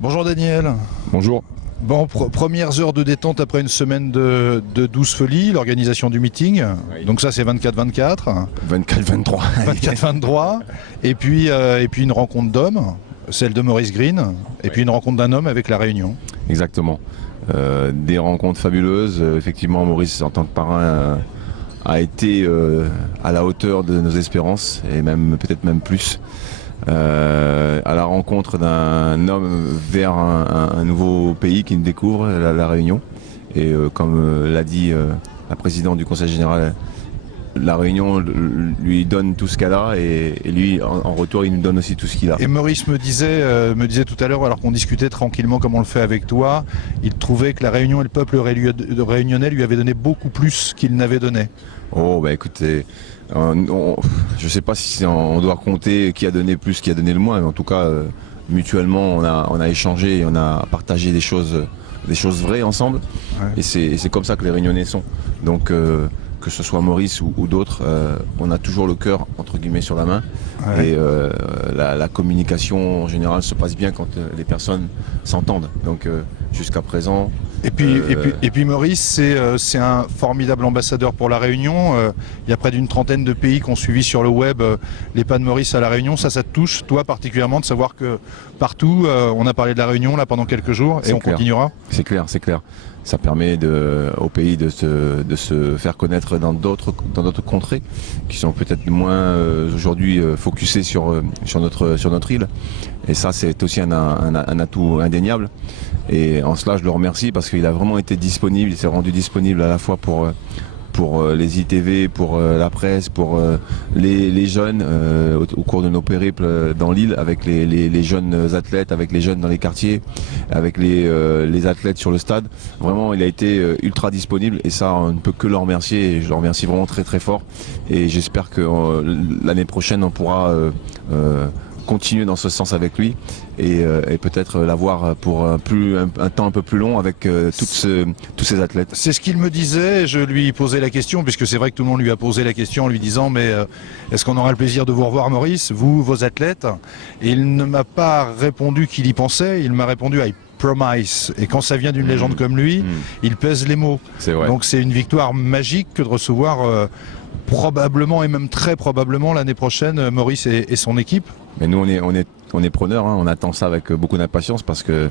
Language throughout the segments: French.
Bonjour Daniel. Bonjour. Bon, premières heures de détente après une semaine de 12 folies, l'organisation du meeting. Oui. Donc ça c'est 24-24. 24-23. 24-23. Et puis une rencontre d'hommes, celle de Maurice Green. Et puis une rencontre d'un homme avec La Réunion. Exactement. Des rencontres fabuleuses. Effectivement, Maurice, en tant que parrain, a été à la hauteur de nos espérances et même peut-être même plus. À la rencontre d'un homme vers un nouveau pays qui nous découvre, la Réunion. Et comme l'a dit la présidente du Conseil général, la Réunion lui donne tout ce qu'elle a et lui, en retour, il nous donne aussi tout ce qu'il a. Et Maurice me disait tout à l'heure, alors qu'on discutait tranquillement comme on le fait avec toi, il trouvait que la Réunion et le peuple réunionnais lui avaient donné beaucoup plus qu'il n'avait donné. Oh, bah écoutez, je ne sais pas si on doit compter qui a donné plus, qui a donné le moins, mais en tout cas, mutuellement, on a échangé et on a partagé des choses vraies ensemble. Ouais. Et c'est comme ça que les Réunionnais sont. Donc, que ce soit Maurice ou d'autres, on a toujours le cœur entre guillemets sur la main. Ouais. Et la communication en général se passe bien quand les personnes s'entendent. Donc jusqu'à présent. Et puis Maurice, c'est un formidable ambassadeur pour la Réunion. Il y a près d'une trentaine de pays qui ont suivi sur le web les pas de Maurice à la Réunion. Ça te touche, toi particulièrement, de savoir que partout, on a parlé de la Réunion là pendant quelques jours et on continuera. C'est clair, c'est clair. Ça permet au pays de se faire connaître dans d'autres contrées qui sont peut-être moins aujourd'hui focusées sur notre île. Et ça, c'est aussi un atout indéniable. Et en cela, je le remercie parce qu'il a vraiment été disponible. Il s'est rendu disponible à la fois pour les ITV, pour la presse, pour les jeunes au cours de nos périples dans l'île, avec les jeunes athlètes, avec les jeunes dans les quartiers, avec les athlètes sur le stade. Vraiment, il a été ultra disponible et ça, on ne peut que le remercier. Et je le remercie vraiment très très fort. Et j'espère que l'année prochaine, on pourra continuer dans ce sens avec lui et peut-être l'avoir pour un temps un peu plus long avec tous ces athlètes. C'est ce qu'il me disait, je lui posais la question, puisque c'est vrai que tout le monde lui a posé la question en lui disant mais est-ce qu'on aura le plaisir de vous revoir Maurice, vous, vos athlètes? Et il ne m'a pas répondu qu'il y pensait, il m'a répondu I promise. Et quand ça vient d'une légende comme lui, il pèse les mots. Donc c'est une victoire magique que de recevoir probablement et même très probablement l'année prochaine Maurice et son équipe. Mais nous on est preneurs, hein. On attend ça avec beaucoup d'impatience parce que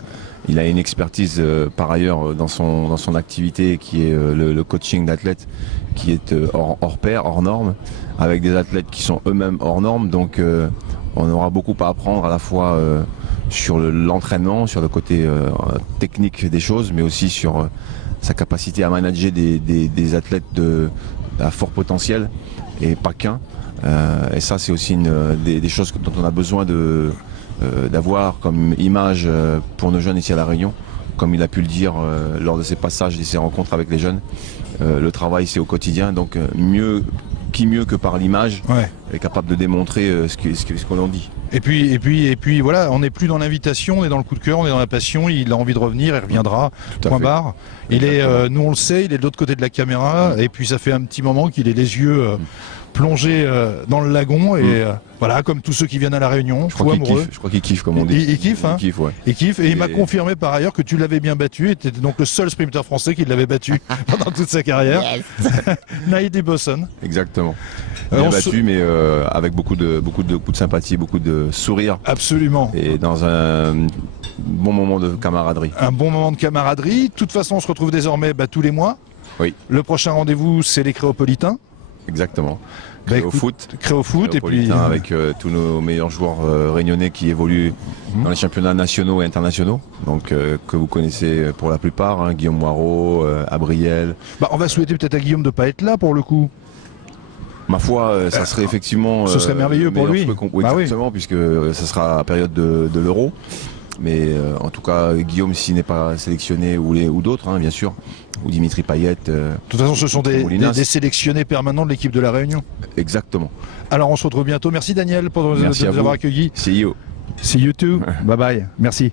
il a une expertise par ailleurs dans son activité qui est le coaching d'athlètes qui est hors pair, hors norme, avec des athlètes qui sont eux-mêmes hors normes. Donc on aura beaucoup à apprendre à la fois sur l'entraînement, sur le côté technique des choses, mais aussi sur sa capacité à manager des athlètes à fort potentiel et pas qu'un. Et ça, c'est aussi des choses dont on a besoin d'avoir comme image pour nos jeunes ici à La Réunion. Comme il a pu le dire lors de ses passages et ses rencontres avec les jeunes, le travail c'est au quotidien, donc qui mieux que par l'image est capable de démontrer ce qu'on en dit. Et puis voilà, on n'est plus dans l'invitation, on est dans le coup de cœur, on est dans la passion, il a envie de revenir, il reviendra, point barre. Nous on le sait, il est de l'autre côté de la caméra, et puis ça fait un petit moment qu'il est les yeux plongés dans le lagon, et voilà, comme tous ceux qui viennent à La Réunion, je crois qu'il kiffe, comme on dit. Il kiffe, hein. Il kiffe, et il m'a confirmé par ailleurs que tu l'avais bien battu, et tu étais donc le seul sprinter français qui l'avait battu pendant toute sa carrière. Yes. Naïd Bosson. Exactement. Bien battu, mais avec beaucoup de sympathie, beaucoup de sourire. Absolument. Et dans un bon moment de camaraderie. Un bon moment de camaraderie. De toute façon, on se retrouve désormais tous les mois. Oui. Le prochain rendez-vous, c'est les Créopolitains. Exactement. Créofoot et puis avec tous nos meilleurs joueurs réunionnais qui évoluent dans les championnats nationaux et internationaux, donc que vous connaissez pour la plupart, hein, Guillaume Moirot, Abriel. On va souhaiter peut-être à Guillaume de pas être là pour le coup. Ma foi, ça serait effectivement ce serait merveilleux pour lui. Exactement, puisque ça sera la période de l'Euro. Mais en tout cas, Guillaume, s'il n'est pas sélectionné, ou d'autres, hein, bien sûr, ou Dimitri Payet. De toute façon, ce sont des sélectionnés permanents de l'équipe de La Réunion. Exactement. Alors, on se retrouve bientôt. Merci Daniel pour nous avoir accueillis. See you. See you too. Bye bye. Merci.